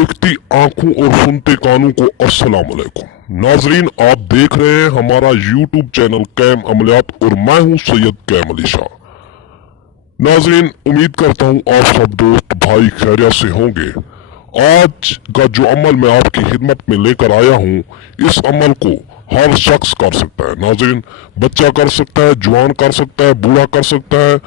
देखती आंखों और सुनते कानों को अस्सलाम वालेकुम। नाजरीन, आप देख रहे हैं हमारा यूट्यूब चैनल कैम अमलियात और मैं हूं सैयद कैम अली शाह। नाजरीन, उम्मीद करता हूं आप सब दोस्त भाई खैरियत से होंगे। आज का जो अमल मैं आपकी खिदमत में लेकर आया हूं, इस अमल को हर शख्स कर सकता है। नाजरीन, बच्चा कर सकता है, जवान कर सकता है, बूढ़ा कर सकता है,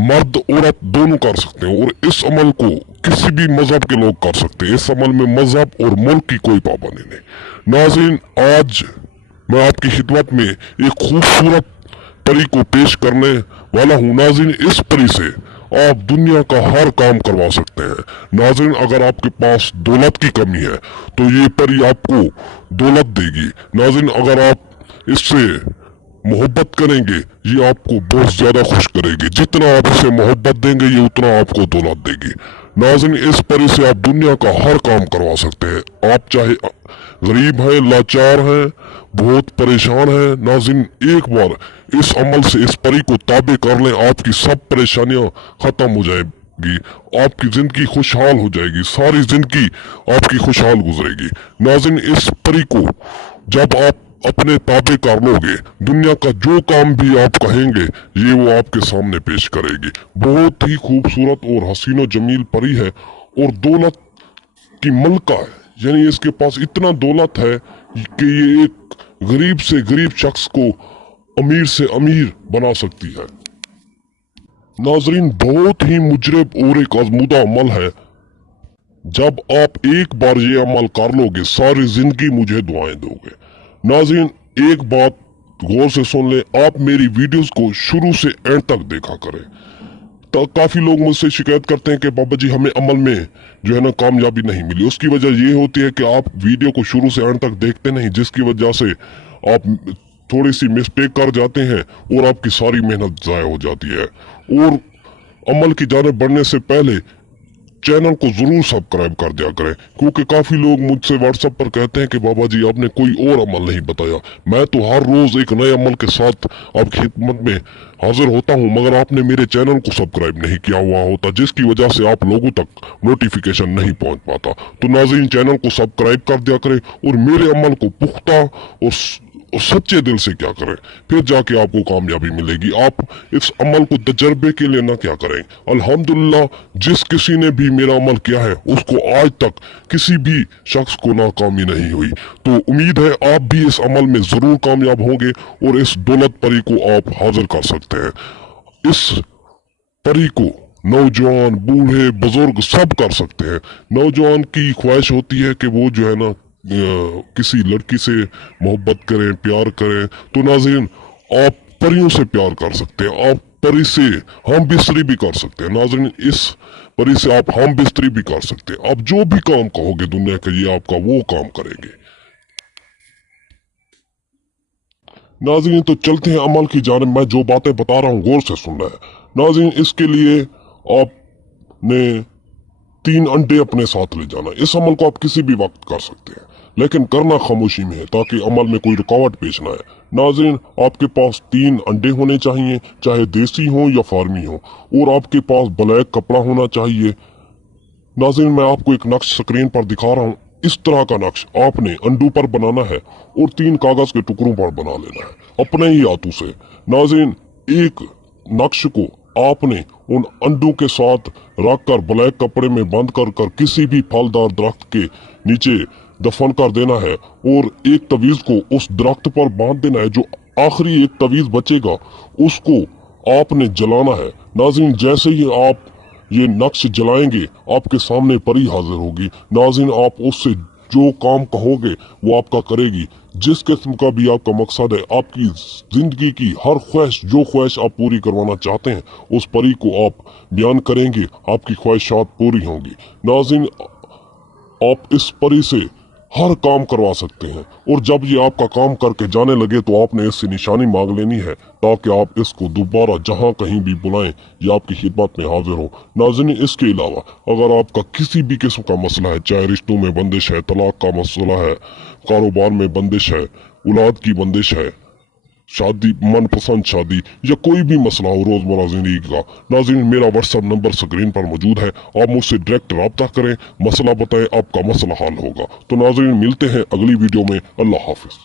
मर्द औरत दोनों कर सकते हैं। और इस अमल को किसी भी मजहब के लोग कर सकते हैं। इस अमल में मजहब और मुल्क की कोई पाबंदी नहीं। नाज़रीन, आज मैं आपकी खिदमत में एक खूबसूरत परी को पेश करने वाला हूँ। नाज़रीन, इस परी से आप दुनिया का हर काम करवा सकते हैं। नाज़रीन, अगर आपके पास दौलत की कमी है तो ये परी आपको दौलत देगी। नाज़रीन, अगर आप इससे मोहब्बत करेंगे, ये आपको बहुत ज्यादा खुश करेगी। जितना आप इसे मोहब्बत देंगे, ये उतना आपको दौलत देगी। नाज़रीन, इस परी से आप दुनिया का हर काम करवा सकते हैं। आप चाहे गरीब हैं, लाचार हैं, बहुत परेशान हैं, नाज़रीन एक बार इस अमल से इस परी को ताबे कर लें, आपकी सब परेशानियां खत्म हो जाएगी, आपकी जिंदगी खुशहाल हो जाएगी, सारी जिंदगी आपकी खुशहाल गुजरेगी। नाज़रीन, इस परी को जब आप अपने ताबे कर लोगे, दुनिया का जो काम भी आप कहेंगे ये वो आपके सामने पेश करेगी। बहुत ही खूबसूरत और हसीनो जमील परी है और दौलत की मलका है। यानी इसके पास इतना दौलत है कि ये एक गरीब से गरीब शख्स को अमीर से अमीर बना सकती है। नाजरीन, बहुत ही मुजरब और एक आजमूदा अमल है। जब आप एक बार ये अमल कर लोगे, सारी जिंदगी मुझे दुआएं दोगे। नाज़रीन, एक बात गौर से सुन ले, आप मेरी वीडियोस को शुरू से एंड तक देखा करें। तो काफी लोग मुझसे शिकायत करते हैं कि बाबा जी हमें अमल में जो है ना कामयाबी नहीं मिली। उसकी वजह ये होती है कि आप वीडियो को शुरू से एंड तक देखते नहीं, जिसकी वजह से आप थोड़ी सी मिस्टेक कर जाते हैं और आपकी सारी मेहनत जाया हो जाती है। और अमल की जानिब बढ़ने से पहले चैनल को जरूर सब्सक्राइब कर दिया करें, क्योंकि काफी लोग मुझसे व्हाट्सएप पर कहते हैं कि बाबा जी आपने कोई और अमल नहीं बताया। मैं तो हर रोज एक नए अमल के साथ आपकी खिदमत में हाजिर होता हूं, मगर आपने मेरे चैनल को सब्सक्राइब नहीं किया हुआ होता, जिसकी वजह से आप लोगों तक नोटिफिकेशन नहीं पहुंच पाता। तो नाज़रीन, चैनल को सब्सक्राइब कर दिया करें और मेरे अमल को पुख्ता और सच्चे दिल से क्या करें, फिर जाके आपको कामयाबी मिलेगी। आप इस अमल को तजर्बे के लिए ना क्या करें। अल्हम्दुलिल्लाह, जिस किसी ने भी मेरा अमल किया है उसको आज तक किसी भी शख्स को नाकामी नहीं हुई। तो उम्मीद है आप भी इस अमल में जरूर कामयाब होंगे और इस दौलत परी को आप हाजिर कर सकते हैं। इस परी को नौजवान, बूढ़े, बुजुर्ग सब कर सकते हैं। नौजवान की ख्वाहिश होती है कि वो जो है ना किसी लड़की से मोहब्बत करें, प्यार करें, तो नाज़रीन आप परियों से प्यार कर सकते हैं। आप परी से हम बिस्तरी भी कर सकते हैं। नाज़रीन, इस परी से आप हम बिस्तरी भी कर सकते हैं। आप जो भी काम कहोगे दुनिया के, ये आपका वो काम करेंगे। नाज़रीन, तो चलते हैं अमल की जानिब। मैं जो बातें बता रहा हूँ गौर से सुन रहा है। नाज़रीन, इसके लिए आपने 3 अंडे अपने साथ ले जाना। इस अमल को आप किसी भी वक्त कर सकते हैं, लेकिन करना खामोशी में है, ताकि अमल में कोई रुकावट पेश ना आए। नाज़रीन, आपके पास 3 अंडे होने चाहिए, चाहे देसी हो या फार्मी हो, और आपके पास ब्लैक कपड़ा होना चाहिए। नाज़रीन, मैं आपको एक नक्श स्क्रीन पर दिखा रहा हूँ। इस तरह का नक्श आपने अंडों पर बनाना है और 3 कागज के टुकड़ों पर बना लेना है अपने ही हाथों से। नाज़रीन, एक नक्श को आपने उन अंडों के साथ रखकर ब्लैक कपड़े में बंद कर किसी भी फलदार दरख्त के नीचे दफन कर देना है, और एक तवीज को उस दरख्त पर बांध देना है। जो आखिरी एक तवीज बचेगा उसको आपने जलाना है। नाज़रीन, जैसे ही आप ये नक्श जलाएंगे, आपके सामने परी हाजिर होगी। नाज़रीन, आप उससे जो काम कहोगे वो आपका करेगी। जिस किस्म का भी आपका मकसद है, आपकी जिंदगी की हर ख्वाहिश, जो ख्वाहिश आप पूरी करवाना चाहते हैं, उस परी को आप बयान करेंगे, आपकी ख्वाहिशात पूरी होंगी। नाज़रीन, आप इस परी से हर काम करवा सकते हैं, और जब ये आपका काम करके जाने लगे तो आपने इससे निशानी मांग लेनी है, ताकि आप इसको दोबारा जहां कहीं भी बुलाएं, ये आपकी खिदमत में हाजिर हो। नाज़रीन, इसके अलावा अगर आपका किसी भी किस्म का मसला है, चाहे रिश्तों में बंदिश है, तलाक का मसला है, कारोबार में बंदिश है, औलाद की बंदिश है, शादी, मनपसंद शादी या कोई भी मसला हो रोजमर्रा जिंदगी का, नाज़रीन मेरा व्हाट्सएप नंबर स्क्रीन पर मौजूद है। आप मुझसे डायरेक्ट रब्ता करें, मसला बताएं, आपका मसला हल होगा। तो नाज़रीन मिलते हैं अगली वीडियो में। अल्लाह हाफिज।